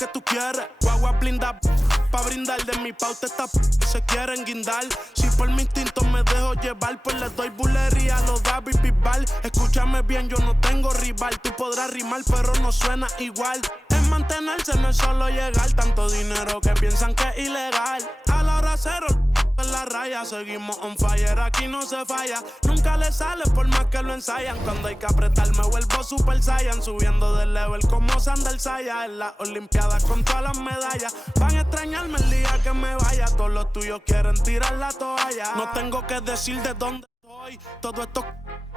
que tú quieres. Guagua blinda pa' brindar. De mi pauta esta se quieren guindar. Si por mi instinto me dejo llevar, pues les doy bulería a los David Bisbal. Escúchame bien, yo no tengo rival. Tú podrás rimar, pero no suena igual. Es mantenerse, no es solo llegar. Tanto dinero que piensan que es ilegal. A la hora cero, en la raya. Seguimos on fire, aquí no se falla. Nunca le sale por más que lo ensayan. Cuando hay que apretar me vuelvo super saiyan. Subiendo de level como Sandal Saya. En las olimpiadas con todas las medallas. Van a extrañarme el día que me vaya. Todos los tuyos quieren tirar la toalla. No tengo que decir de dónde estoy. Todo esto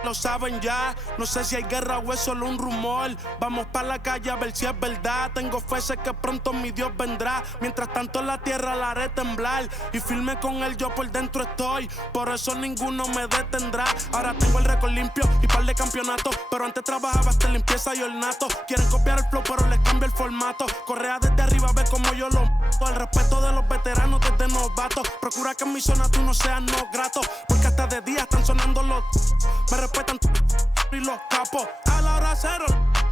lo saben ya. No sé si hay guerra o es solo un rumor. Vamos pa' la calle a ver si es verdad. Tengo fe, sé que pronto mi Dios vendrá. Mientras tanto la tierra la haré temblar. Y firme con él yo por dentro estoy. Por eso ninguno me detendrá. Ahora tengo el récord limpio y par de campeonatos. Pero antes trabajaba hasta limpieza y ornato. Quieren copiar el flow pero les cambio el formato. Correa desde arriba, ve como yo lo mato. El respeto de los veteranos desde novatos. Procura que en mi zona tú no seas no grato. Porque hasta de día están sonando los... Me respetan y los capos. A la hora cero,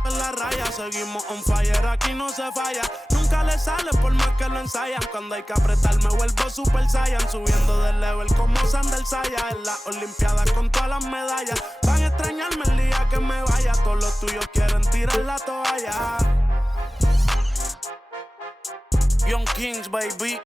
en la raya. Seguimos on fire, aquí no se falla. Nunca le sale por más que lo ensayan. Cuando hay que apretar me vuelvo super saiyan. Subiendo de level como Sandal Saya. En las olimpiadas con todas las medallas. Van a extrañarme el día que me vaya. Todos los tuyos quieren tirar la toalla. Young Kings, baby.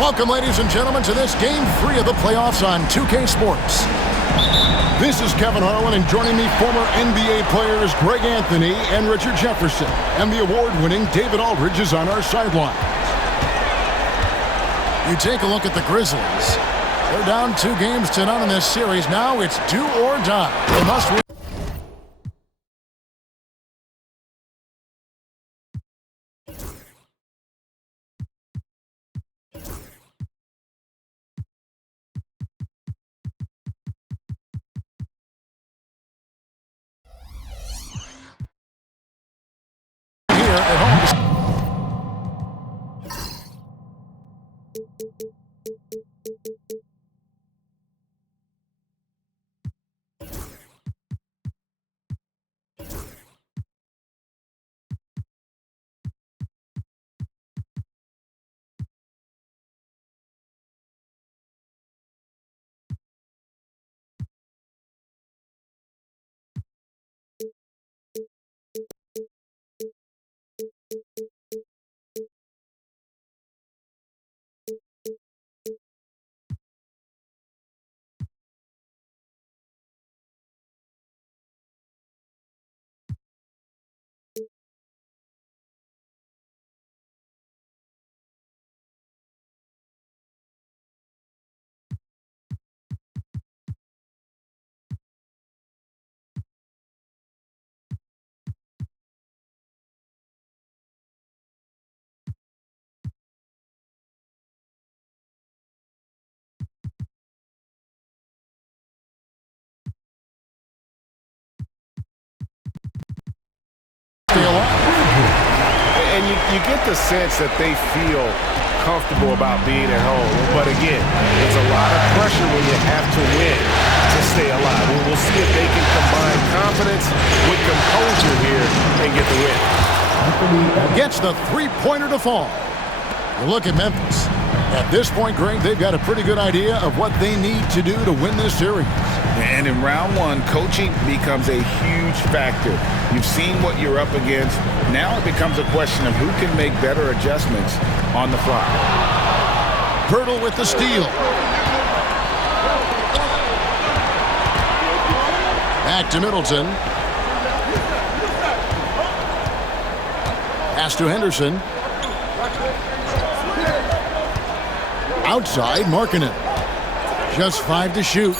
Welcome, ladies and gentlemen, to this Game 3 of the playoffs on 2K Sports. This is Kevin Harlan, and joining me, former NBA players Greg Anthony and Richard Jefferson. And the award-winning David Aldridge is on our sideline. You take a look at the Grizzlies. They're down 2 games to none in this series. Now it's do or die. They must win. And you get the sense that they feel comfortable about being at home. But again, it's a lot of pressure when you have to win to stay alive. We'll see if they can combine confidence with composure here and get the win. Gets the three-pointer to fall. You look at Memphis. At this point, Greg, they've got a pretty good idea of what they need to do to win this series. And in round 1, coaching becomes a huge factor. You've seen what you're up against. Now it becomes a question of who can make better adjustments on the fly. Hurdle with the steal. Back to Middleton. Pass to Henderson. Outside, Markkanen. Just 5 to shoot.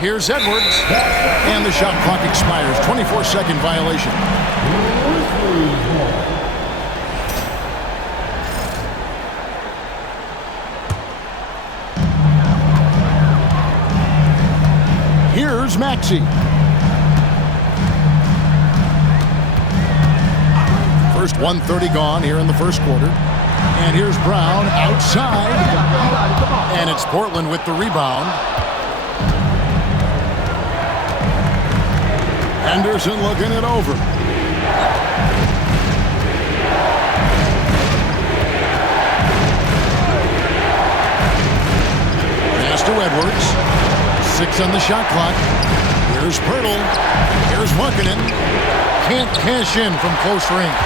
Here's Edwards. And the shot clock expires. 24-second violation. Here's Maxey. First 1:30 gone here in the first quarter. And here's Brown outside. And it's Portland with the rebound. Henderson looking it over. Pass to Edwards. 6 on the shot clock. Here's Pirtle. Here's Markkanen. Can't cash in from close range.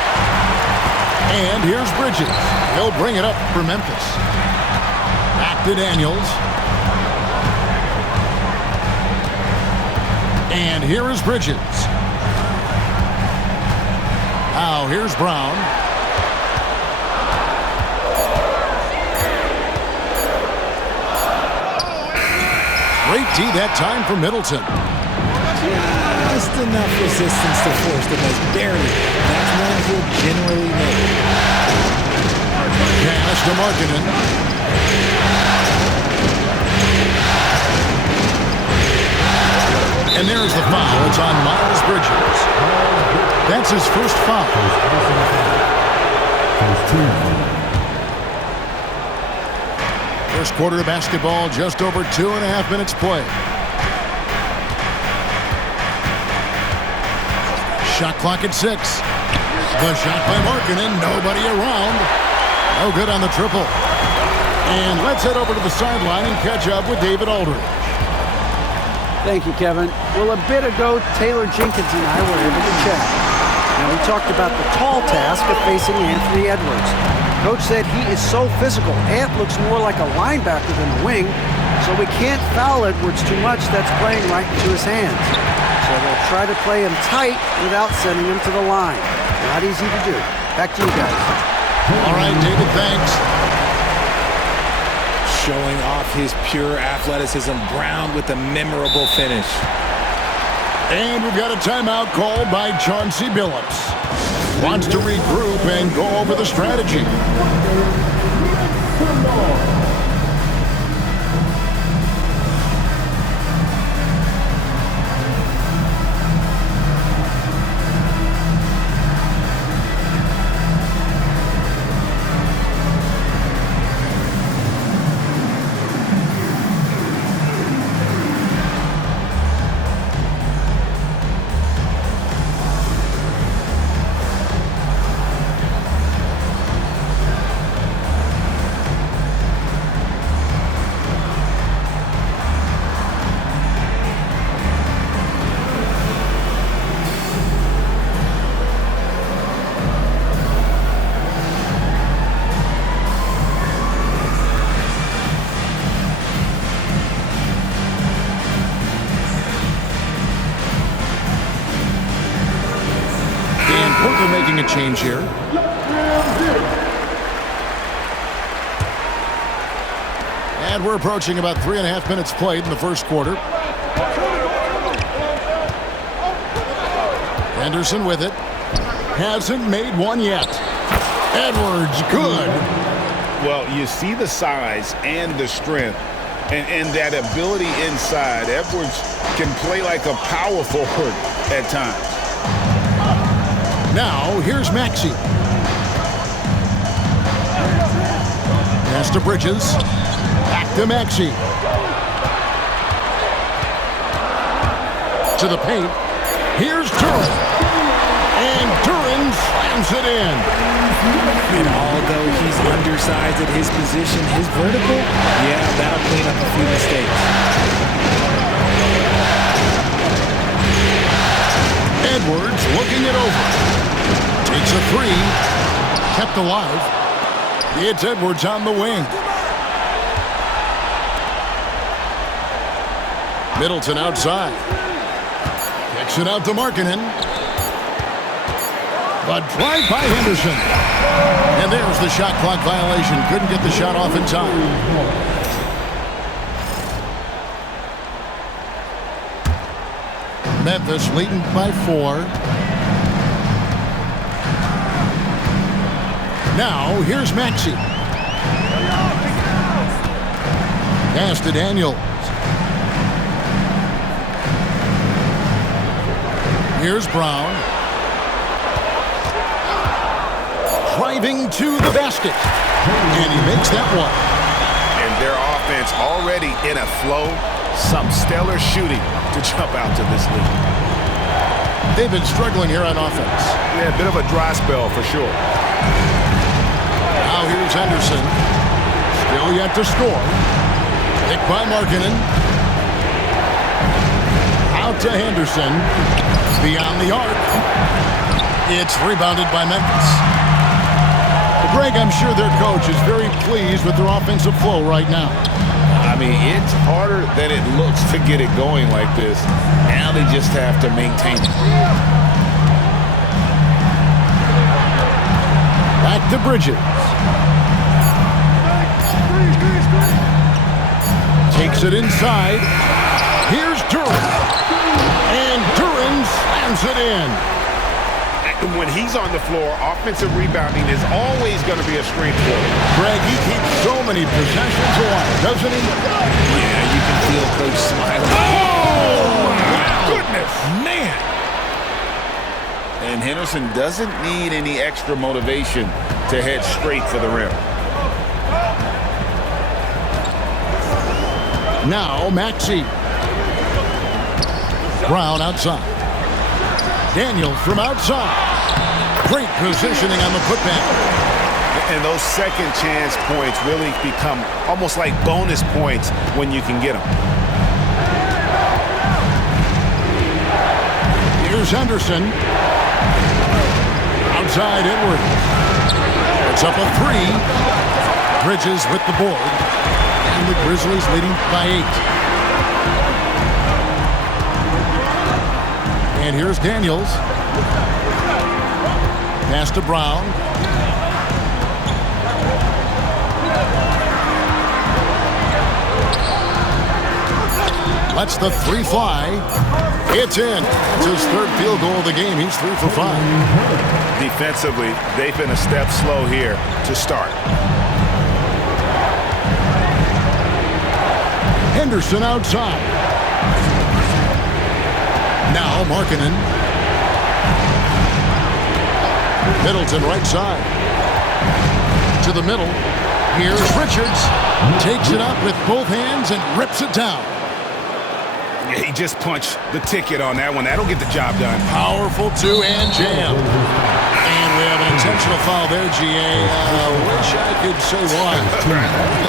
And here's Bridges. He'll bring it up for Memphis. Back to Daniels. And here is Bridges. Now here's Brown. Great D that time for Middleton. Just enough resistance to force the miss. Barely. That's one he'll generally make. Pass to Markkanen. And there's the foul. It's on Miles Bridges. That's his first foul. First quarter of basketball, just over 2.5 minutes play. Shot clock at 6. The shot by Markkanen. Nobody around. No good on the triple. And let's head over to the sideline and catch up with David Aldridge. Thank you, Kevin. Well, a bit ago, Taylor Jenkins and I were able to chat. And we talked about the tall task of facing Anthony Edwards. Coach said he is so physical. Ant looks more like a linebacker than a wing, so we can't foul Edwards too much. That's playing right into his hands. So we'll try to play him tight without sending him to the line. Not easy to do. Back to you guys. All right, David, thanks. Showing off his pure athleticism. Brown with a memorable finish. And we've got a timeout called by Chauncey Billups. Wants to regroup and go over the strategy. Making a change here. And we're approaching about 3.5 minutes played in the first quarter. Henderson with it. Hasn't made one yet. Edwards, good. Well, you see the size and the strength and that ability inside. Edwards can play like a power forward at times. Now, here's Maxey. Pass to Bridges. Back to Maxey. To the paint. Here's Turin. And Turin slams it in. And although he's undersized at his position, his vertical, yeah, that'll clean up a few mistakes. Edwards looking it over. Takes a 3. Kept alive. It's Edwards on the wing. Middleton outside. Kicks it out to Markkanen. But drive by Henderson. And And there's the shot clock violation. Couldn't get the shot off in time. Memphis leading by 4. Now, here's Maxey. Pass to Daniels. Here's Brown. Driving to the basket. And he makes that one. And their offense already in a flow. Some stellar shooting to jump out to this lead. They've been struggling here on offense. Yeah, a bit of a dry spell for sure. Now here's Henderson. Still yet to score. Picked by Markkanen. Out to Henderson. Beyond the arc. It's rebounded by Memphis. Greg, I'm sure their coach is very pleased with their offensive flow right now. I mean, it's harder than it looks to get it going like this. Now they just have to maintain it. Back to Bridges. Takes it inside. Here's Duran. And Duran slams it in. When he's on the floor, offensive rebounding is always going to be a strength for him. Greg, he keeps so many possessions alive, doesn't he? Yeah, you can feel Coach smiling. Oh, my goodness. Man. And Henderson doesn't need any extra motivation to head straight for the rim. Now Maxey. Brown outside. Daniels from outside. Great positioning on the putback. And those second chance points really become almost like bonus points when you can get them. Here's Henderson. Outside Edwards. It's up a 3. Bridges with the board. And the Grizzlies leading by 8. And here's Daniels. Pass to Brown. Lets the 3 fly. It's in. It's his 3rd field goal of the game. He's 3 for 5. Defensively, they've been a step slow here to start. Henderson outside. Now Markkanen. Middleton right side. To the middle. Here's Richards. Takes it up with both hands and rips it down. Yeah, he just punched the ticket on that one. That'll get the job done. Powerful 2-hand jam. And we have an intentional foul there, GA. Wish I could say why.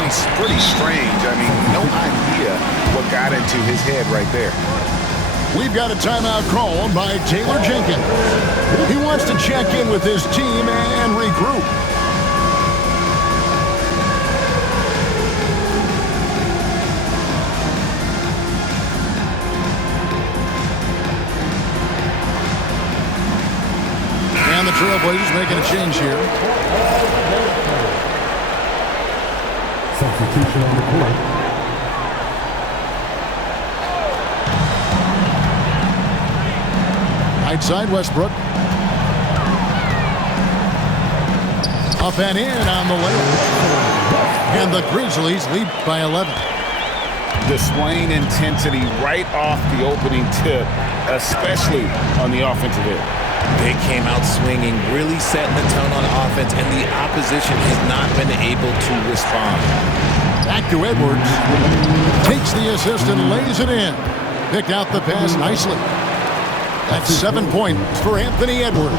It's pretty strange. I mean, no idea what got into his head right there. We've got a timeout called by Taylor Jenkins. He wants to check in with his team and regroup. And the TrailBlazers making a change here. Substitution on the court. Right side, Westbrook. Up and in on the layup. And the Grizzlies lead by 11. Displaying intensity right off the opening tip, especially on the offensive end. They came out swinging, really setting the tone on offense, and the opposition has not been able to respond. Back to Edwards. Takes the assist and lays it in. Picked out the pass nicely. That's 7 points for Anthony Edwards.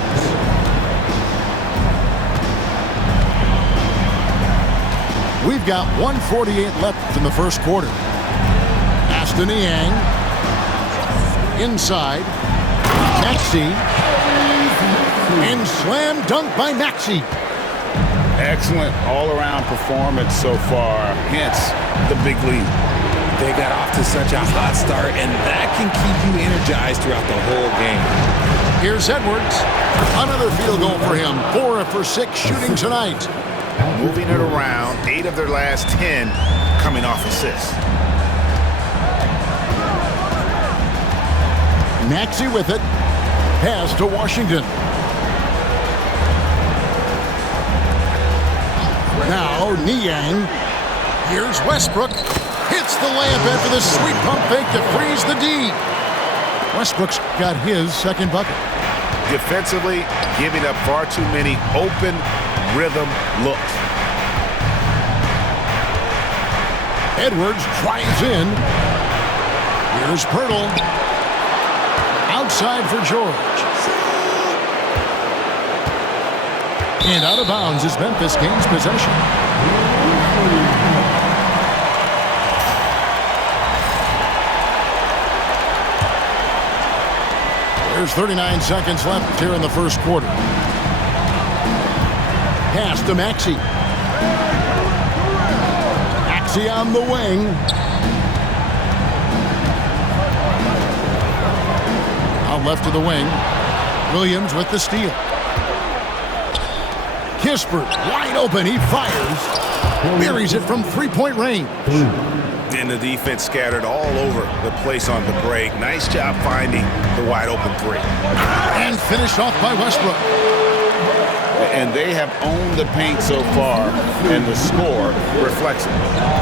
We've got 1:48 left in the first quarter. Aston Yang. Inside. Maxey. And slam dunk by Maxey. Excellent all-around performance so far, hence the big lead. They got off to such a hot start, and that can keep you energized throughout the whole game. Here's Edwards. Another field goal for him. 4 for 6 shooting tonight. Moving it around, 8 of their last 10 coming off assists. Maxey with it. Pass to Washington. Now Niang. Here's Westbrook. Hits the layup after the sweet pump fake to freeze the D. Westbrook's got his second bucket. Defensively, giving up far too many open rhythm looks. Edwards drives in. Here's Pirtle. Outside for George. And out of bounds as Memphis gains possession. There's 39 seconds left here in the first quarter. Pass to Maxey. Maxey on the wing. Out left to the wing. Williams with the steal. Kispert wide open. He fires. Buries it from three-point range. And the defense scattered all over the place on the break. Nice job finding the wide open three. And finished off by Westbrook. And they have owned the paint so far, and the score reflects it.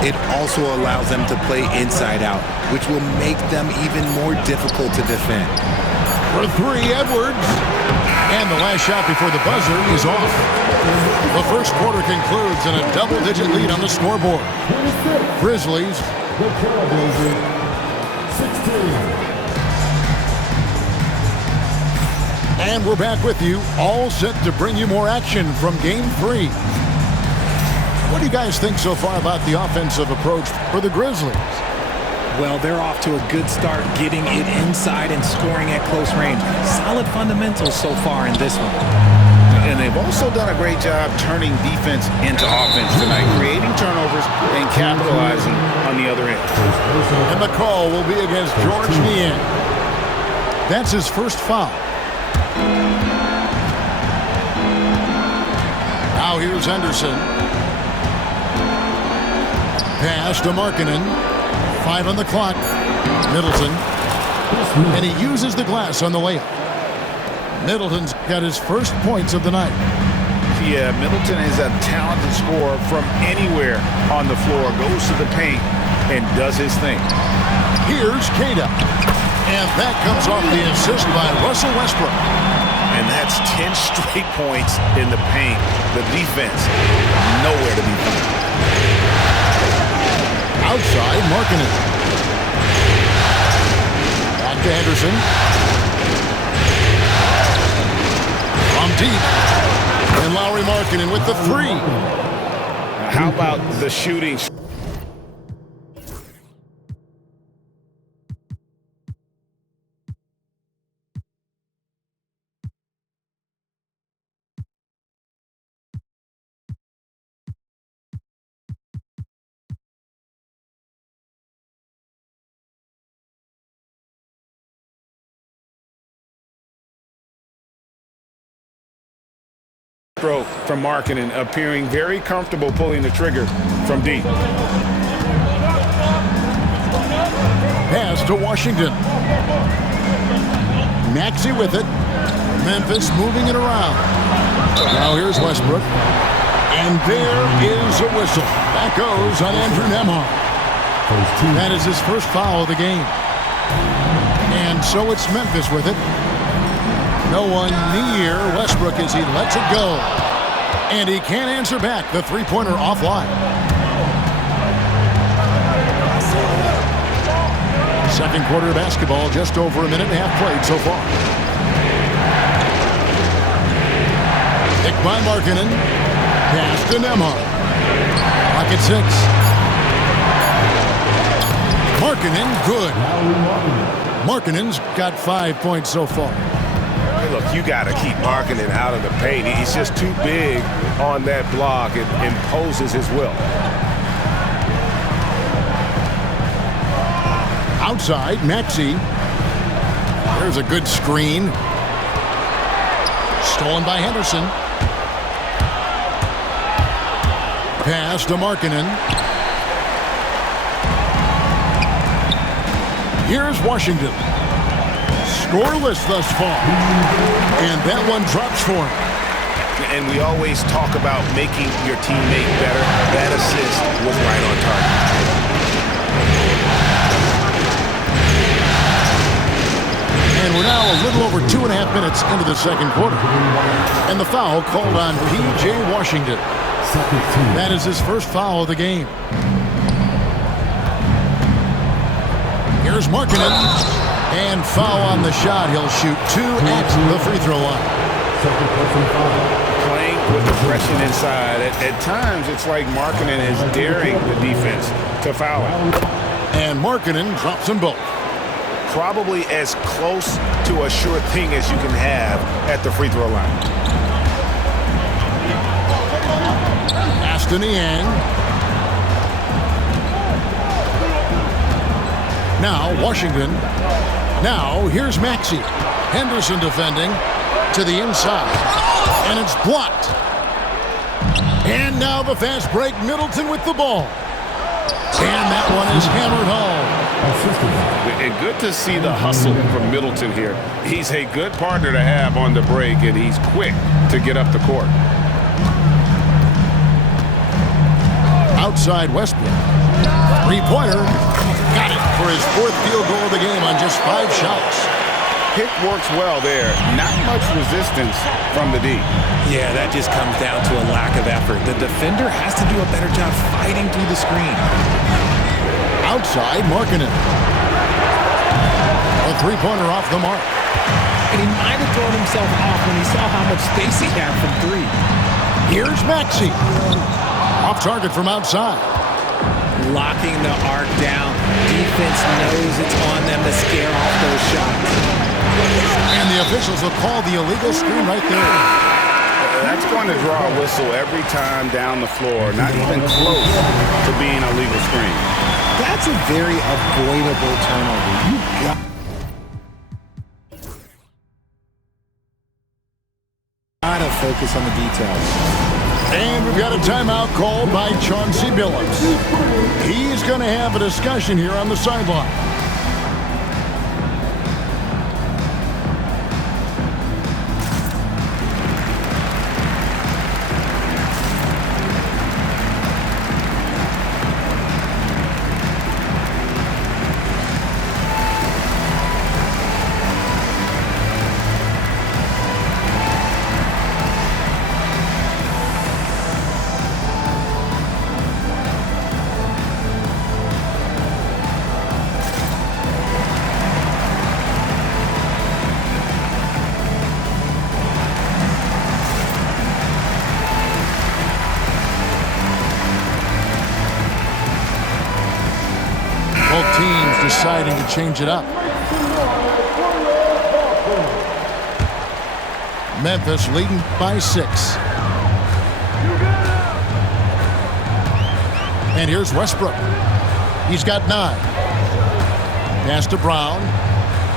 It also allows them to play inside out, which will make them even more difficult to defend. For 3, Edwards. And the last shot before the buzzer is off. The first quarter concludes in a double-digit lead on the scoreboard. Grizzlies. The TrailBlazers, 16. And we're back with you, all set to bring you more action from Game 3. What do you guys think so far about the offensive approach for the Grizzlies? Well, they're off to a good start getting it inside and scoring at close range. Solid fundamentals so far in this one. And they've also done a great job turning defense into offense tonight, creating turnovers and capitalizing on the other end. And the call will be against George Niang. That's his first foul. Now here's Henderson. Pass to Markkanen. 5 on the clock. Middleton. And he uses the glass on the layup. Middleton's got his first points of the night. Yeah, Middleton is a talented scorer from anywhere on the floor. Goes to the paint and does his thing. Here's Kada. And that comes off the assist by Russell Westbrook. And that's 10 straight points in the paint. The defense, nowhere to be found. Outside, Markkanen. Back to Henderson. From deep. And Lauri Markkanen with the 3. How about the shooting? Stroke from Markkanen, appearing very comfortable pulling the trigger from deep. Pass to Washington. Maxey with it. Memphis moving it around. Now here's Westbrook. And there is a whistle. That goes on Andrew Nembhard. That is his first foul of the game. And so it's Memphis with it. No one near Westbrook as he lets it go. And he can't answer back. The three-pointer offline. Second quarter of basketball, just over a minute and a half played so far. Picked by Markkanen. Pass to Nembhard. Pocket 6. Markkanen, good. Markkanen's got 5 points so far. Look, you got to keep Markkanen out of the paint. He's just too big on that block. It imposes his will. Outside, Maxey. There's a good screen. Stolen by Henderson. Pass to Markkanen. Here's Washington. Scoreless thus far. And that one drops for him. And we always talk about making your teammate better. That assist was right on target. And we're now a little over 2.5 minutes into the second quarter. And the foul called on P.J. Washington. That is his first foul of the game. Here's Markkanen. And foul on the shot. He'll shoot 2 at the free throw line. Playing with aggression inside. At times, it's like Markkanen is daring the defense to foul him. And Markkanen drops them both. Probably as close to a sure thing as you can have at the free throw line. Pass to Niang. Now Washington. Now here's Maxey. Henderson defending to the inside. And it's blocked. And now the fast break. Middleton with the ball. And that one is hammered home. And good to see the hustle from Middleton here. He's a good partner to have on the break, and he's quick to get up the court. Outside Westbrook. Three-pointer. Got it for his 4th field goal of the game on just 5 shots. Pick works well there. Not much resistance from the D. Yeah, that just comes down to a lack of effort. The defender has to do a better job fighting through the screen. Outside Markkanen. A three-pointer off the mark. And he might have thrown himself off when he saw how much space he had from 3. Here's Maxey. Off target from outside. Locking the arc down. Defense knows it's on them to scare off those shots. And the officials will call the illegal screen right there. That's going to draw a whistle every time down the floor. Not even close to being a legal screen. That's a very avoidable turnover. You gotta focus on the details. And we've got a timeout called by Chauncey Billups. He's going to have a discussion here on the sideline. Both teams deciding to change it up. Memphis leading by 6. And here's Westbrook. He's got 9. Pass to Brown.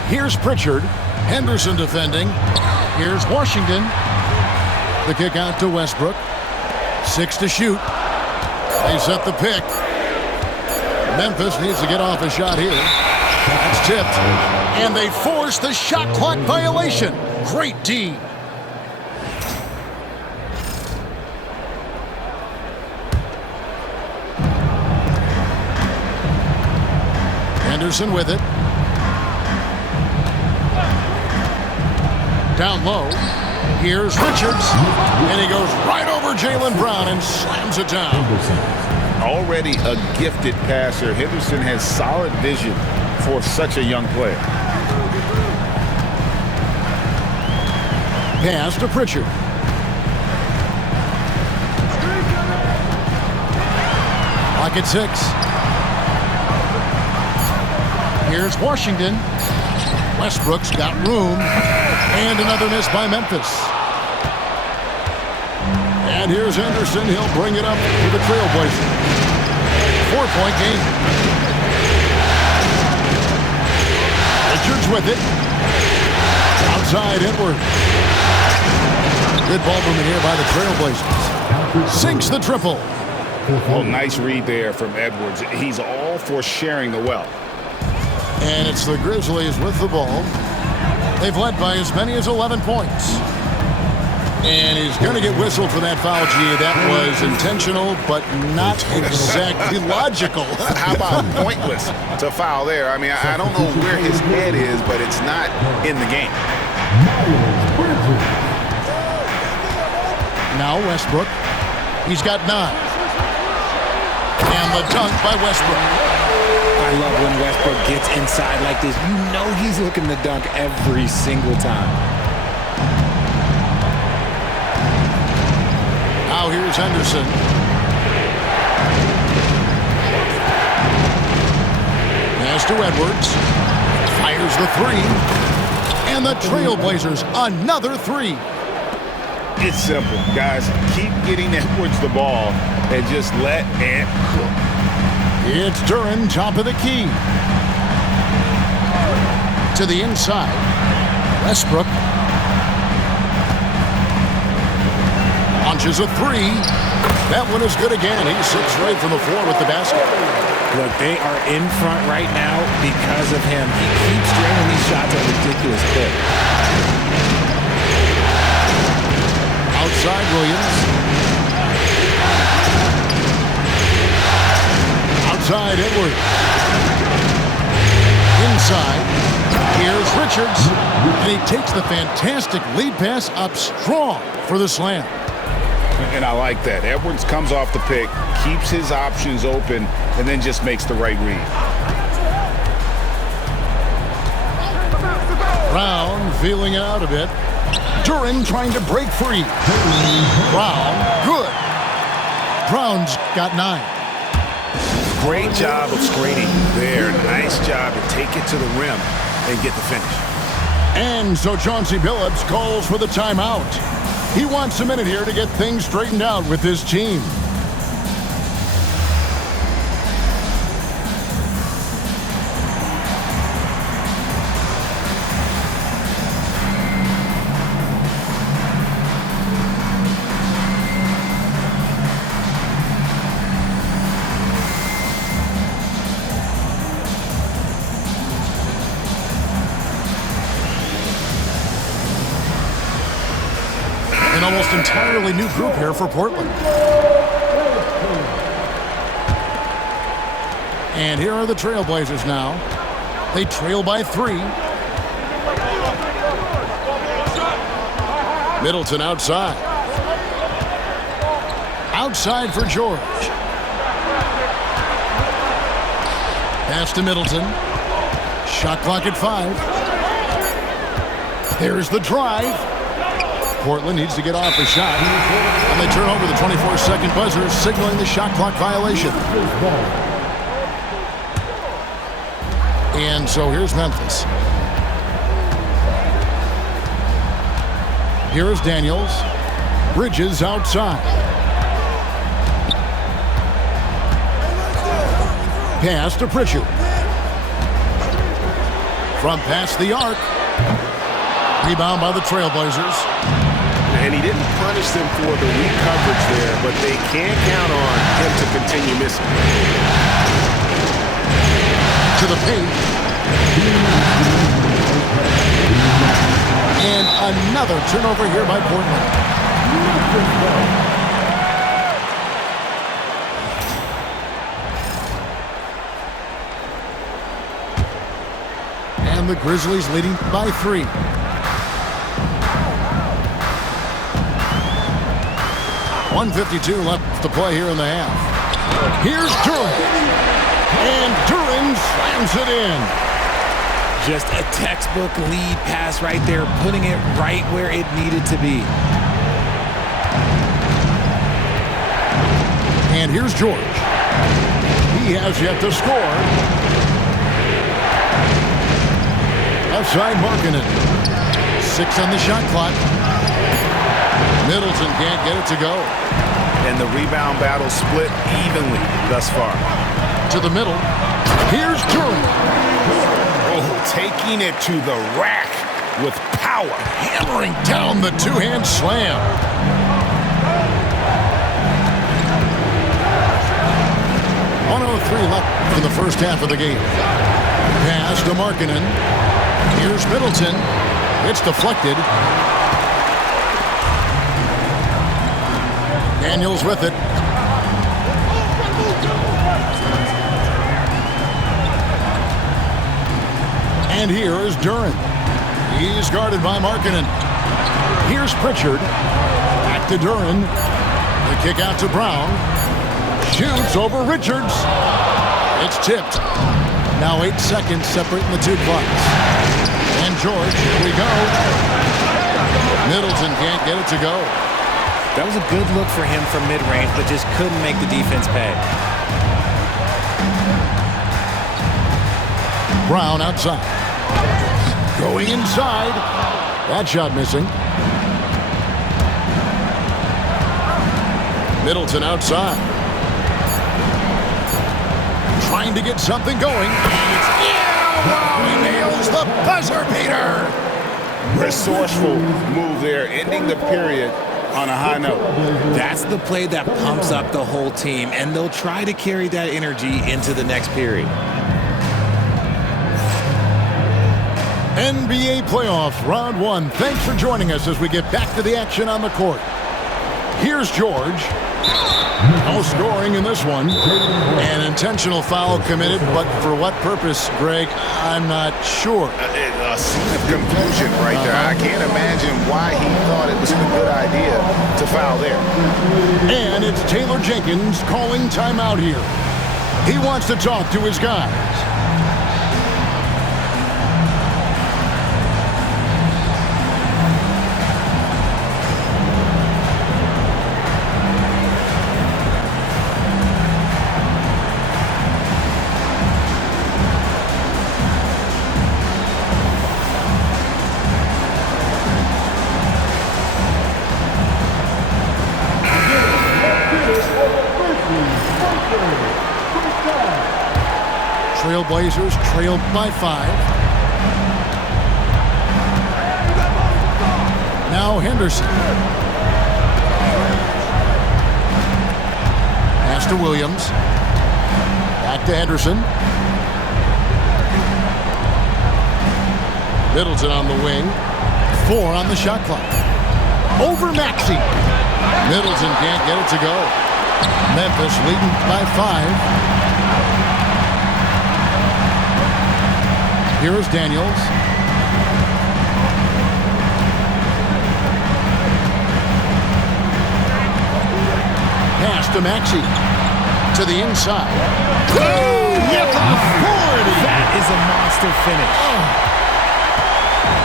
Here's Pritchard. Henderson defending. Here's Washington. The kick out to Westbrook. 6 to shoot. They set the pick. Memphis needs to get off a shot here. That's tipped. And they force the shot clock violation. Great D. Henderson with it. Down low. Here's Richards. And he goes right over Jaylen Brown and slams it down. Already a gifted passer, Henderson has solid vision for such a young player. Pass to Pritchard. Clock at 6. Here's Washington. Westbrook's got room. And another miss by Memphis. And here's Henderson. He'll bring it up for the TrailBlazers. 4-point game. Richards with it. Outside Edwards. Good ball movement here by the TrailBlazers. Sinks the triple. Oh, nice read there from Edwards. He's all for sharing the wealth. And it's the Grizzlies with the ball. They've led by as many as 11 points. And he's going to get whistled for that foul, G. That was intentional, but not exactly logical. How about pointless to foul there? I mean, I don't know where his head is, but it's not in the game. Now Westbrook. He's got 9. And the dunk by Westbrook. I love when Westbrook gets inside like this. You know he's looking to dunk every single time. Now here's Henderson. Pass to Edwards. Fires the 3. And the TrailBlazers another 3. It's simple, guys. Keep getting Edwards the ball and just let Ant cook. It's Duren, top of the key. To the inside. Westbrook. Launches a 3. That one is good again. He sits right from the floor with the basket. Look, they are in front right now because of him. He keeps draining these shots at a ridiculous clip. Outside Williams. Outside Edwards. Inside. Here's Richards. And he takes the fantastic lead pass up strong for the slam. And I like that. Edwards comes off the pick, keeps his options open, and then just makes the right read. Brown feeling it out a bit. Duren trying to break free. Brown, good. Brown's got 9. Great job of screening there. Nice job to take it to the rim and get the finish. And so Chauncey Billups calls for the timeout. He wants a minute here to get things straightened out with his team. An almost entirely new group here for Portland. And here are the TrailBlazers now. They trail by 3. Middleton outside. Outside for George. Pass to Middleton. Shot clock at 5. There's the drive. Portland needs to get off a shot. And they turn over the 24-second buzzer, signaling the shot clock violation. And so here's Memphis. Here is Daniels. Bridges outside. Pass to Pritchard. From past the arc. Rebound by the TrailBlazers. And he didn't punish them for the weak coverage there, but they can't count on him to continue missing. To the paint. And another turnover here by Portland. And the Grizzlies leading by 3. .152 left to play here in the half. Here's Duren. And Duren slams it in. Just a textbook lead pass right there, putting it right where it needed to be. And here's George. He has yet to score. Outside Markkanen. 6 on the shot clock. Middleton can't get it to go. And the rebound battle split evenly thus far. To the middle. Here's Duren. Oh, taking it to the rack with power. Hammering down the two-hand slam. 1:03 left in the first half of the game. Pass to Markkanen. Here's Middleton. It's deflected. Daniels with it. And here is Duren. He's guarded by Markkanen. Here's Pritchard. Back to Duren. The kick out to Brown. Shoots over Richards. It's tipped. Now 8 seconds separating the two clocks. And George, here we go. Middleton can't get it to go. That was a good look for him from mid-range, but just couldn't make the defense pay. Brown outside. Going inside. That shot missing. Middleton outside. Trying to get something going. Yeah! He nails the buzzer beater. Resourceful move there, ending the period on a high note. That's the play that pumps up the whole team, and they'll try to carry that energy into the next period. NBA playoffs, round 1. Thanks for joining us as we get back to the action on the court. Here's George. No scoring in this one. An intentional foul committed, but for what purpose, Greg? I'm not sure. A scene of confusion right there. I can't imagine why he thought it was a good idea to foul there. And it's Taylor Jenkins calling timeout here. He wants to talk to his guys. TrailBlazers trailed by 5. Now Henderson. Pass to Williams. Back to Henderson. Middleton on the wing. 4 on the shot clock. Over Maxey. Middleton can't get it to go. Memphis leading by 5. Here is Daniels. Pass to Maxey. To the inside. With authority. That is a monster finish.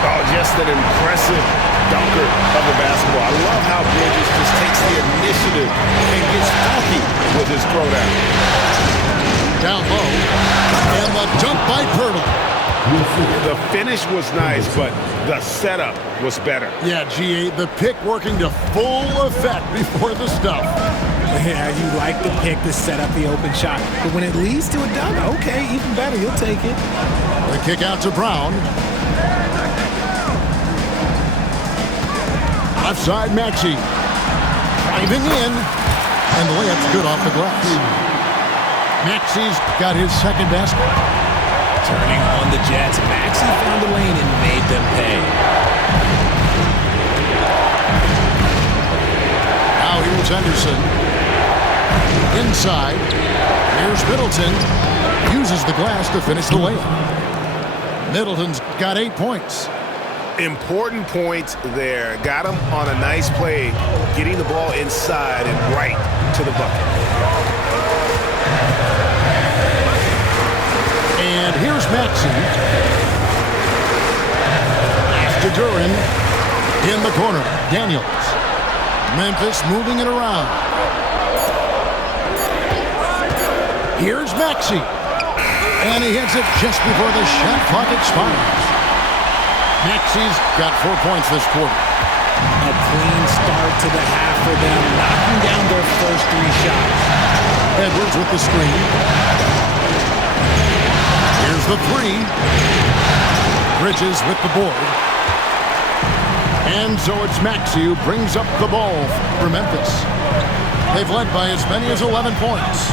Oh, just an impressive dunker of the basketball. I love how Bridges just takes the initiative and gets funky with his throwdown. Down low. And the dunk by Pirtle. The finish was nice, but the setup was better. Yeah, GA, the pick working to full effect before the stuff. Yeah, you like the pick to set up the open shot, but when it leads to a dunk, okay, even better, you'll take it. The kick out to Brown. Offside Maxey. Driving in. And the layup's good off the glass. Maxey's got his second basket. Turning on the Jets, Maxey found the lane and made them pay. Now here's Henderson. Inside. Here's Middleton. Uses the glass to finish the layup. Middleton's got 8 points. Important points there. Got him on a nice play, getting the ball inside and right to the bucket. And here's Maxey. After Duren. In the corner, Daniels. Memphis moving it around. Here's Maxey. And he hits it just before the shot clock expires. Maxey's got 4 points this quarter. A clean start to the half for them, knocking down their first 3 shots. Edwards with the screen. Here's the 3. Bridges with the board. And so it's Maxey who brings up the ball for Memphis. They've led by as many as 11 points.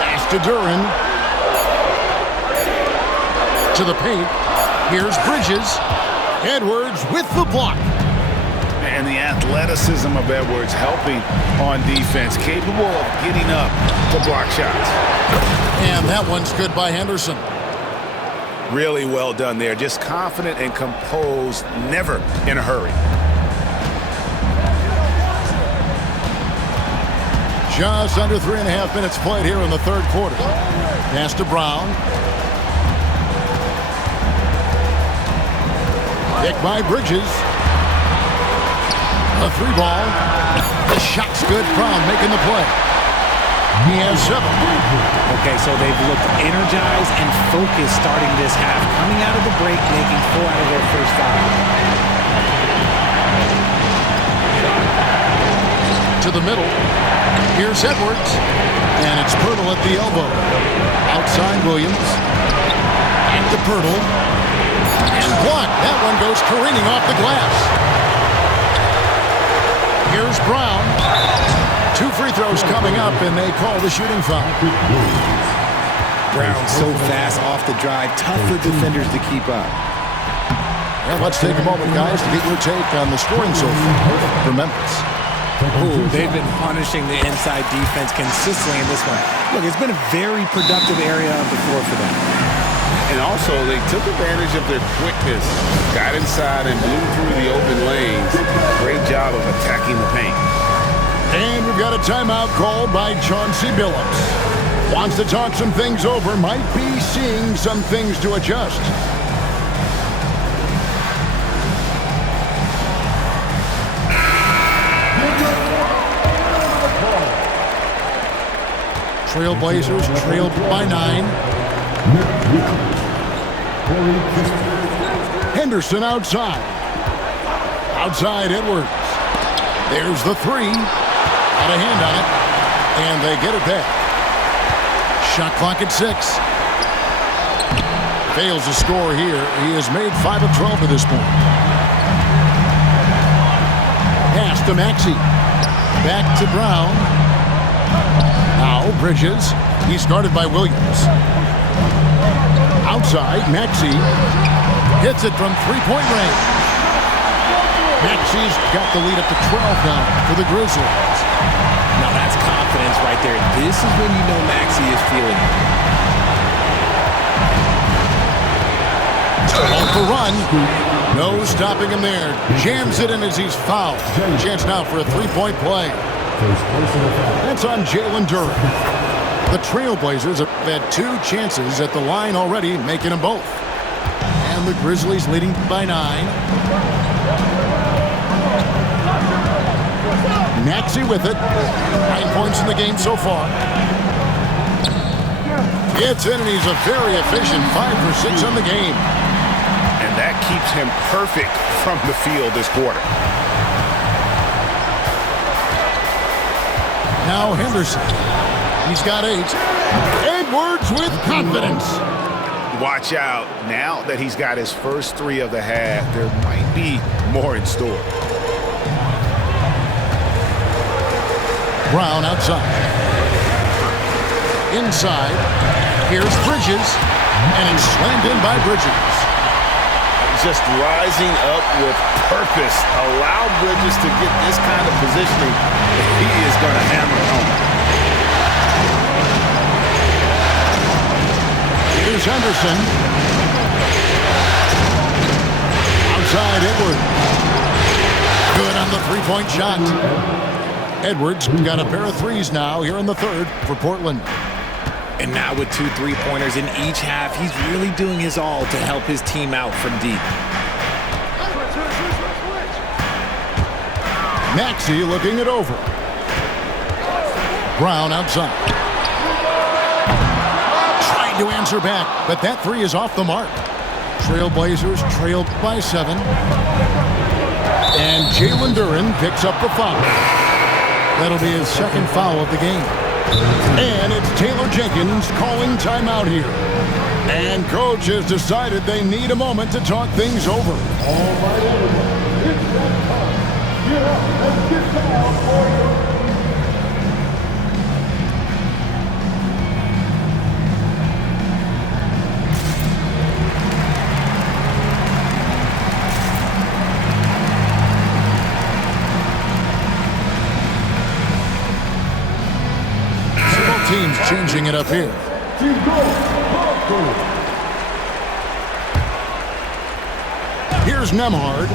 Pass to Duran. To the paint. Here's Bridges. Edwards with the block. And the athleticism of Edwards helping on defense, capable of getting up to block shots. And that one's good by Henderson. Really well done there. Just confident and composed, never in a hurry. Just under 3.5 minutes played here in the third quarter. Pass to Brown. Pick by Bridges. A 3-ball. The shot's good. Brown making the play. He has 7. Okay, so they've looked energized and focused starting this half. Coming out of the break, making 4 out of their first 5. To the middle. Here's Edwards. And it's Pirtle at the elbow. Outside Williams. And to Pirtle. And blocked. That one goes careening off the glass. Here's Brown. 2 free throws coming up, and they call the shooting foul. Brown so fast off the drive. Tough for defenders to keep up. And let's take a moment, guys, to get your take on the scoring so far for Memphis. Ooh, they've been punishing the inside defense consistently in this one. Look, it's been a very productive area of the floor for them. And also, they took advantage of their quickness, got inside and blew through the open lanes. Great job of attacking the paint. And we've got a timeout called by Chauncey Billups. Wants to talk some things over, might be seeing some things to adjust. TrailBlazers trailed by 9. Henderson outside. Outside Edwards. There's the 3. Got a hand on it. And they get it back. Shot clock at 6. Fails to score here. He has made 5 of 12 at this point. Pass to Maxey. Back to Brown. Now Bridges. He's guarded by Williams. Outside, Maxey hits it from 3-point range. Maxey's got the lead up to 12 now for the Grizzlies. Now that's confidence right there. This is when you know Maxey is feeling it. On the run. No stopping him there. Jams it in as he's fouled. Chance now for a 3-point play. That's on Jalen Duran. The TrailBlazers have had 2 chances at the line already, making them both. And the Grizzlies leading by 9. Maxey with it. 9 points in the game so far. Gets in, and he's a very efficient 5 for 6 on the game. And that keeps him perfect from the field this quarter. Now Henderson. He's got 8. Edwards with confidence. Watch out. Now that he's got his first 3 of the half, there might be more in store. Brown outside. Inside. Here's Bridges. And it's slammed in by Bridges. Just rising up with purpose. Allow Bridges to get this kind of positioning. He is going to hammer it home. Here's Henderson. Outside Edwards. Good on the 3-point shot. Edwards got a pair of 3s now here in the third for Portland. And now with 2 3-pointers in each half, he's really doing his all to help his team out from deep. Maxey looking it over. Brown outside. Trying to answer back, but that 3 is off the mark. TrailBlazers trailed by 7. And Jalen Duran picks up the foul. That'll be his 2nd foul of the game. And it's Taylor Jenkins calling timeout here. And coach has decided they need a moment to talk things over. All right, everyone. It's that time. Get up and get down for your... Teams changing it up here. Here's Nemhard.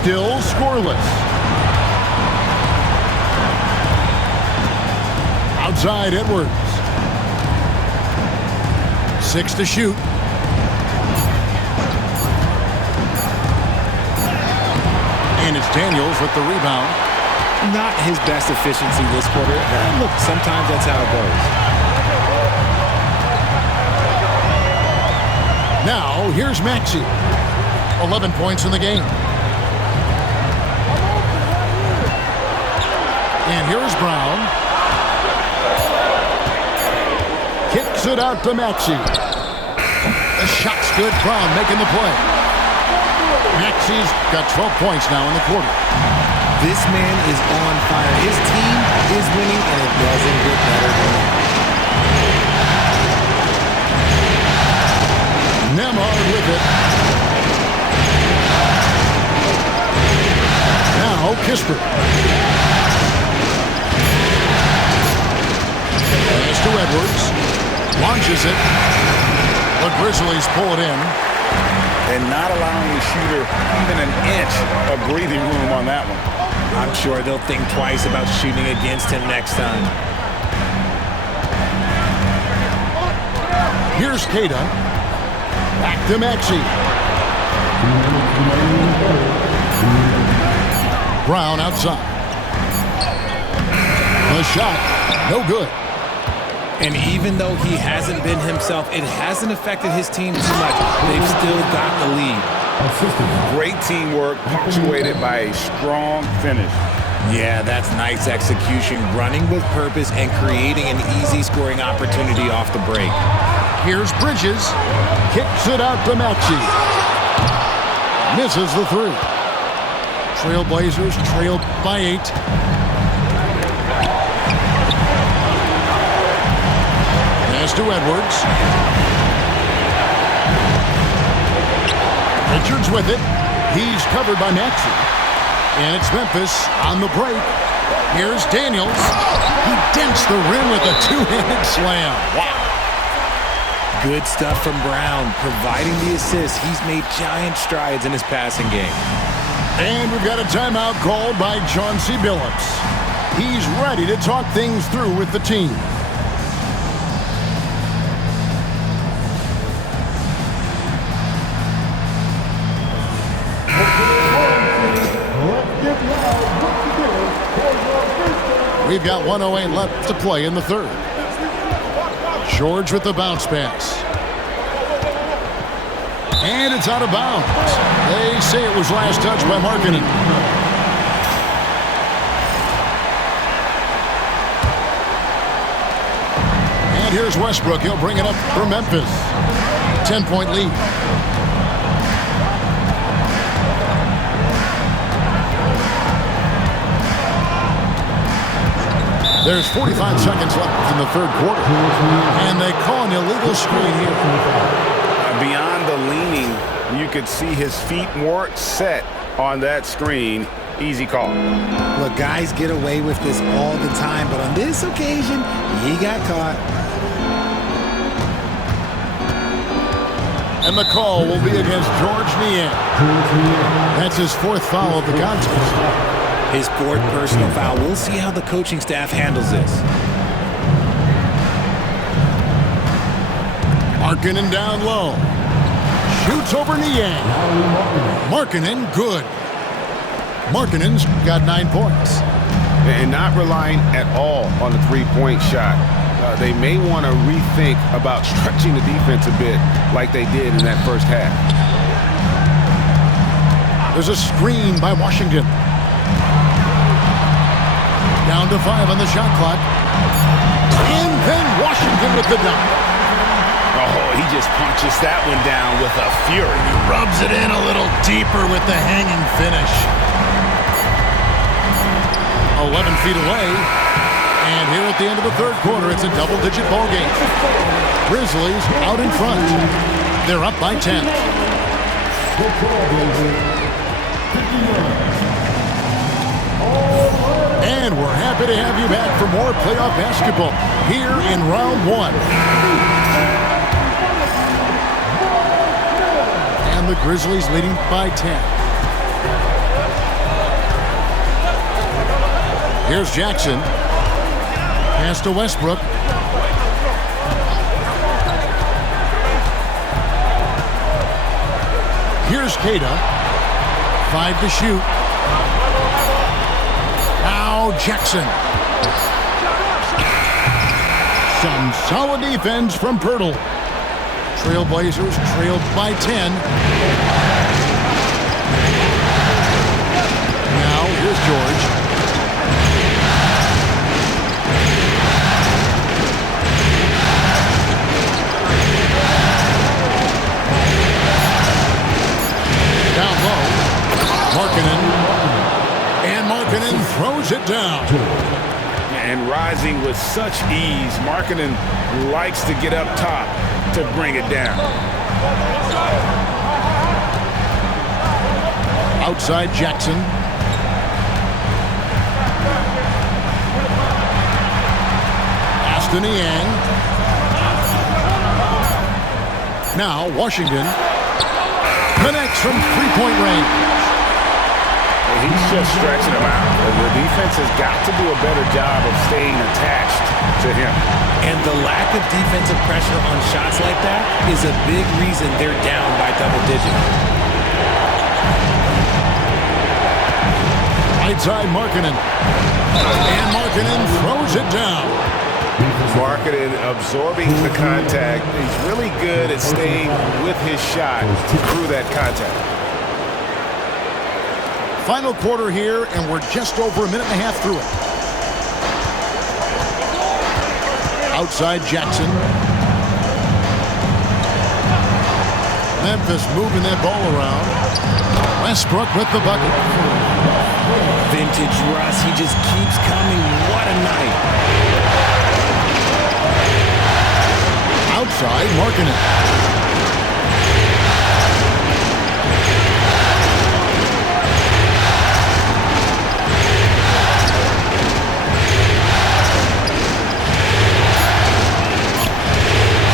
Still scoreless. Outside Edwards. 6 to shoot. And it's Daniels with the rebound. Not his best efficiency this quarter. Look, sometimes that's how it goes. Now, here's Maxey. 11 points in the game. And here's Brown. Kicks it out to Maxey. The shot's good. Brown making the play. Maxey's got 12 points now in the quarter. This man is on fire. His team is winning, and it doesn't get better than that. Nemhard with it. Now Kisper. Pass to Edwards. Launches it. The Grizzlies pull it in. And not allowing the shooter even an inch of breathing room on that one. I'm sure they'll think twice about shooting against him next time. Here's Kada. Back to Maxey. Brown outside. The shot, no good. And even though he hasn't been himself, it hasn't affected his team too much. They've still got the lead. Great teamwork, punctuated by a strong finish. Yeah, that's nice execution, running with purpose and creating an easy scoring opportunity off the break. Here's Bridges. Kicks it out to Maxey. Misses the three. TrailBlazers trail by 8. Pass to Edwards. Richards with it. He's covered by Maxey. And it's Memphis on the break. Here's Daniels. He dents the rim with a two-handed slam. Wow. Good stuff from Brown, providing the assist. He's made giant strides in his passing game. And we've got a timeout called by Chauncey Billups. He's ready to talk things through with the team. We've got 1:08 left to play in the third. George with the bounce pass. And it's out of bounds. They say it was last touched by Markkanen. And here's Westbrook. He'll bring it up for Memphis. 10-point lead. There's 45 seconds left in the third quarter. And they call an illegal screen here. Beyond the leaning, you could see his feet weren't set on that screen. Easy call. Look, guys get away with this all the time, but on this occasion, he got caught. And the call will be against George Niang. That's his fourth foul of the contest. His fourth personal foul. We'll see how the coaching staff handles this. Markkanen down low. Shoots over Niang. Markkanen, good. Markkanen's got 9 points. And not relying at all on the three-point shot. They may want to rethink about stretching the defense a bit like they did in that first half. There's a screen by Washington. Down to 5 on the shot clock. And then Washington with the dunk. Oh, he just punches that one down with a fury. Rubs it in a little deeper with the hanging finish. 11 feet away. And here at the end of the third quarter, it's a double-digit ball game. Grizzlies out in front. They're up by 10. And we're happy to have you back for more playoff basketball here in round one. And the Grizzlies leading by 10. Here's Jackson. Pass to Westbrook. Here's Kada. 5 to shoot. Now Jackson. Some solid defense from Pirtle. TrailBlazers trailed by 10. Now here's George. Down low. Markkanen. And Markkanen throws it down. And rising with such ease, Markkanen likes to get up top to bring it down. Outside Jackson. Aston Yang. Now Washington connects from three-point range. He's just stretching him out. The defense has got to do a better job of staying attached to him. And the lack of defensive pressure on shots like that is a big reason they're down by double digits. Right side Markkanen. And Markkanen throws it down. Markkanen absorbing the contact. He's really good at staying with his shot through that contact. Final quarter here, and we're just over a minute and a half through it. Outside Jackson. Memphis moving that ball around. Westbrook with the bucket. Vintage Russ, he just keeps coming. What a night. Outside Markkanen.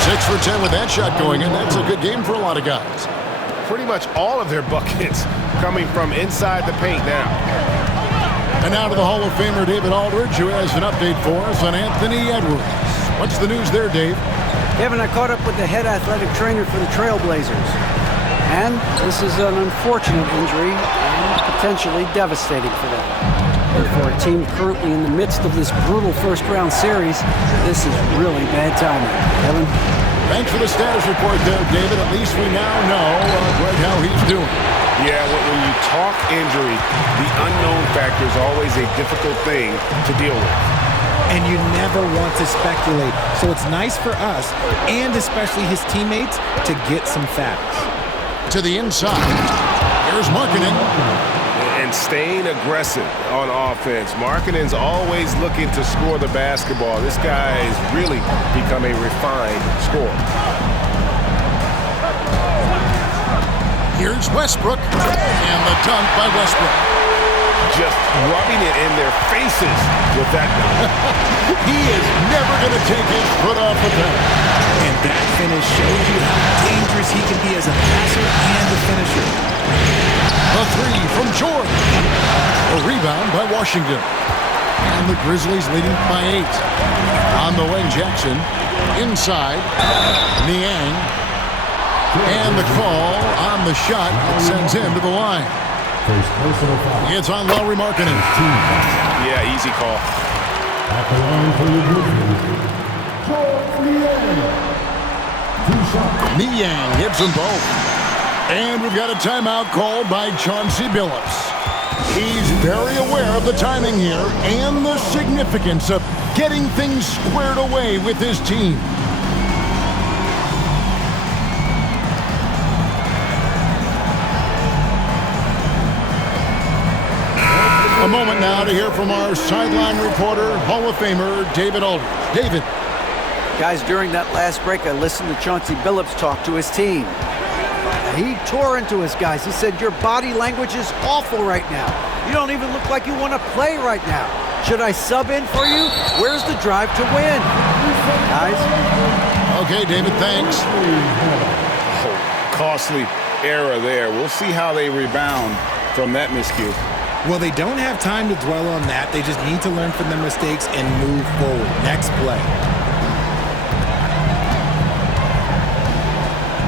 6 for 10 with that shot going in. That's a good game for a lot of guys. Pretty much all of their buckets coming from inside the paint now. And now to the Hall of Famer David Aldridge, who has an update for us on Anthony Edwards. What's the news there, Dave? Kevin, I caught up with the head athletic trainer for the TrailBlazers. And this is an unfortunate injury and potentially devastating for them. And for a team currently in the midst of this brutal first-round series, this is really bad timing. Kevin? Thanks for the status report there, David. At least we now know right how he's doing. Yeah, when you talk injury, the unknown factor is always a difficult thing to deal with. And you never want to speculate. So it's nice for us, and especially his teammates, to get some facts. To the inside. Here's Markkanen. And staying aggressive on offense. Markkanen's always looking to score the basketball. This guy has really become a refined scorer. Here's Westbrook. And the dunk by Westbrook. Just rubbing it in their faces with that dunk. He is never going to take his foot off the pedal. And that finish shows you how dangerous he can be as a passer and a finisher. A three from George. A rebound by Washington. And the Grizzlies leading by 8. On the wing, Jackson. Inside. Niang. And the call on the shot that sends him to the line. It's on Lauri Markkanen. Yeah, easy call. At the line for the Niang hits them both. And we've got a timeout called by Chauncey Billups. He's very aware of the timing here and the significance of getting things squared away with his team. A moment now to hear from our sideline reporter, Hall of Famer David Aldridge. David. Guys, during that last break, I listened to Chauncey Billups talk to his team. He tore into his guys. He said, your body language is awful right now. You don't even look like you want to play right now. Should I sub in for you? Where's the drive to win? Guys? Okay, David, thanks. Oh, costly error there. We'll see how they rebound from that miscue. Well, they don't have time to dwell on that. They just need to learn from their mistakes and move forward. Next play.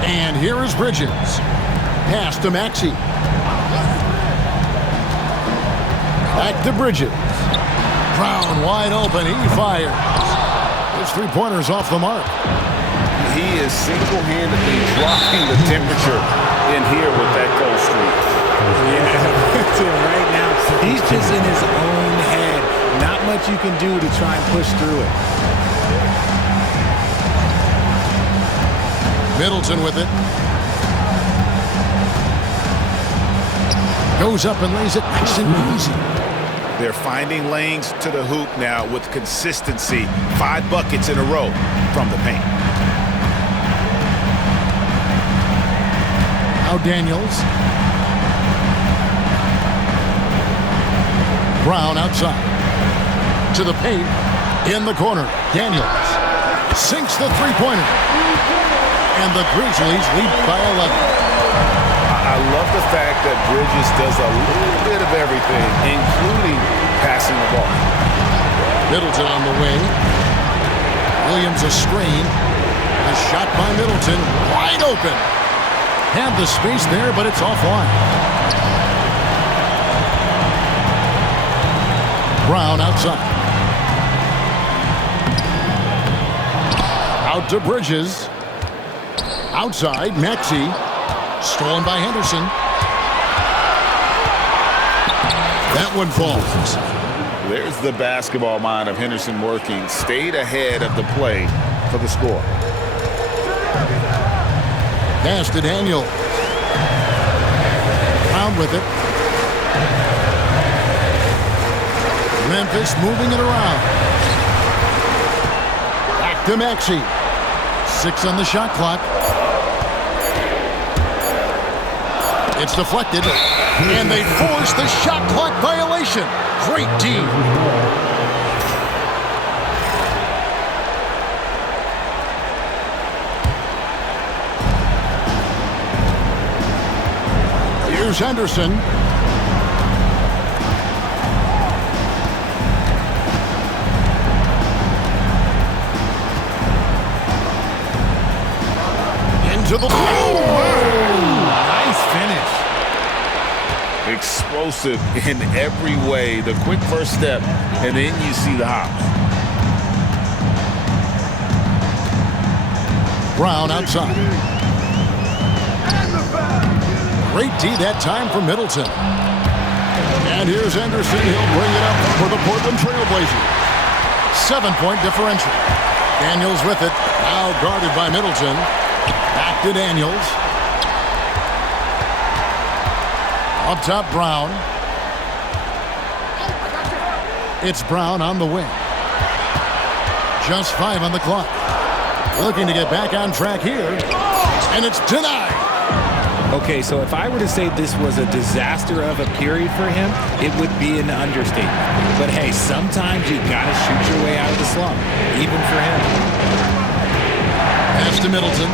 And here is Bridges. Pass to Maxey. Back to Bridges. Brown wide open. He fires. His three-pointer's off the mark. He is single-handedly dropping the temperature in here with that cold streak. Yeah, that's it right now. He's just in his own head. Not much you can do to try and push through it. Middleton with it. Goes up and lays it nice and easy. They're finding lanes to the hoop now with consistency. 5 buckets in a row from the paint. Now Daniels. Brown outside. To the paint. In the corner. Daniels. Sinks the three-pointer. And the Grizzlies lead by 11. I love the fact that Bridges does a little bit of everything, including passing the ball. Middleton on the wing. Williams a screen. A shot by Middleton. Wide open. Had the space there, but it's offline. Brown outside. Out to Bridges. Outside, Maxey. Stolen by Henderson. That one falls. There's the basketball mind of Henderson working. Stayed ahead of the play for the score. Pass to Daniel. Brown with it. Memphis moving it around. Back to Maxey. 6 on the shot clock. It's deflected, and they force the shot clock violation. Great D. Here's Henderson. Into the... Nice finish. Explosive in every way. The quick first step, and then you see the hop. Brown outside. Great D that time for Middleton. And here's Anderson. He'll bring it up for the Portland TrailBlazers. 7-point differential. Daniels with it. Now guarded by Middleton. Back to Daniels. Up top, Brown. It's Brown on the wing. Just 5 on the clock. Looking to get back on track here. And it's denied. Okay, so if I were to say this was a disaster of a period for him, it would be an understatement. But hey, sometimes you gotta shoot your way out of the slump, even for him. Pass to Middleton.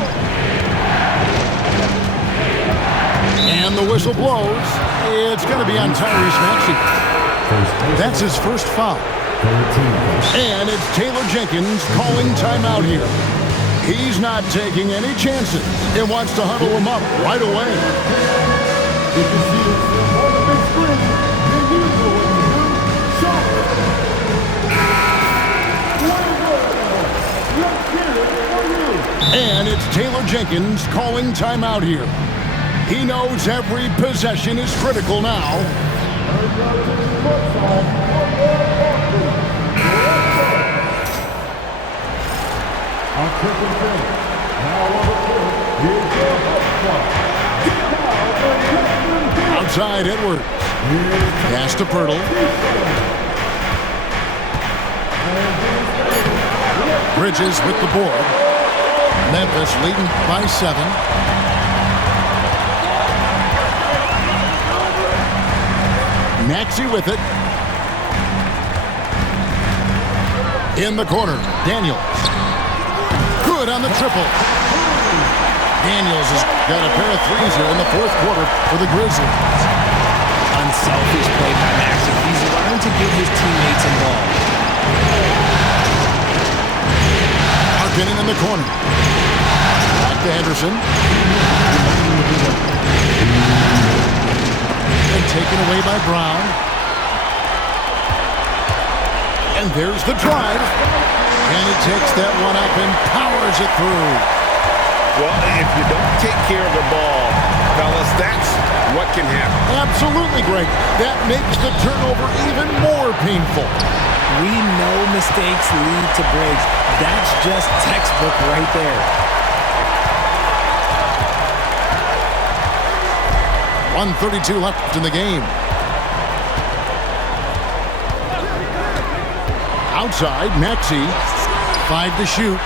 And the whistle blows. It's going to be on Tyrese Maxey. That's his first foul. And it's Taylor Jenkins calling timeout here. He's not taking any chances and wants to huddle him up right away. And it's Taylor Jenkins calling timeout here. He knows every possession is critical now. Outside Edwards. Pass to Pirtle. Bridges with the board. Memphis leading by 7. Maxey with it. In the corner, Daniels. Good on the triple. Daniels has got a pair of threes here in the fourth quarter for the Grizzlies. Unselfish play by Maxey. He's learned to get his teammates involved. Arkin in the corner. Back to Henderson. And taken away by Brown. And there's the drive. And he takes that one up and powers it through. Well, if you don't take care of the ball, fellas, that's what can happen. Absolutely, Greg. That makes the turnover even more painful. We know mistakes lead to breaks. That's just textbook right there. 1:32 left in the game. Outside, Maxey. 5 to shoot.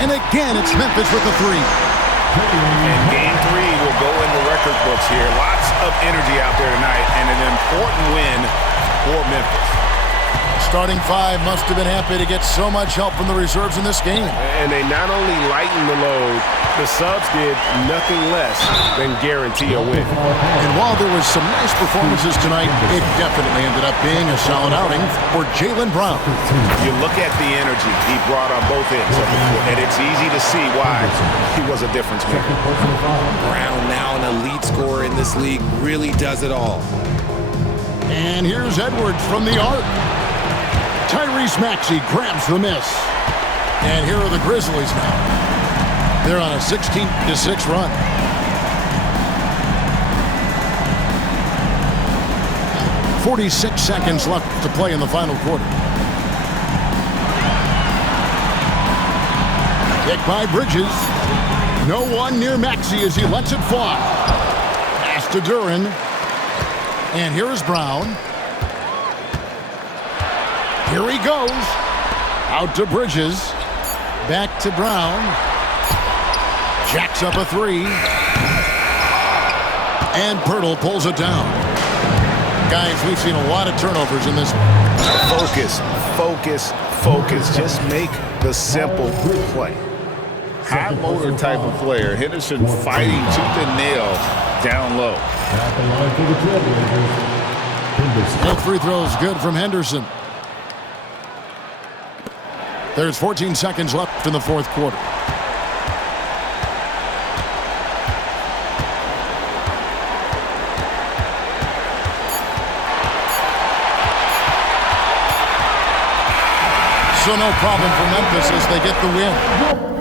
And again, it's Memphis with the 3. And game 3 will go in the record books here. Lots of energy out there tonight, and an important win for Memphis. Starting 5 must have been happy to get so much help from the reserves in this game. And they not only lightened the load, the subs did nothing less than guarantee a win. And while there was some nice performances tonight, it definitely ended up being a solid outing for Jaylen Brown. You look at the energy he brought on both ends of the court, and it's easy to see why he was a difference maker. Brown, now an elite scorer in this league, really does it all. And here's Edwards from the arc. Tyrese Maxey grabs the miss. And here are the Grizzlies now. They're on a 16-6 run. .46 seconds left to play in the final quarter. Kick by Bridges. No one near Maxey as he lets it fly. Pass to Duren. And here is Brown. Here he goes. Out to Bridges. Back to Brown. Jacks up a 3. And Pirtle pulls it down. Guys, we've seen a lot of turnovers in this. Focus, focus, focus. Just make the simple play. High motor type of player. Henderson fighting tooth and nail down low. Both free throws good from Henderson. There's 14 seconds left in the fourth quarter. So no problem for Memphis as they get the win.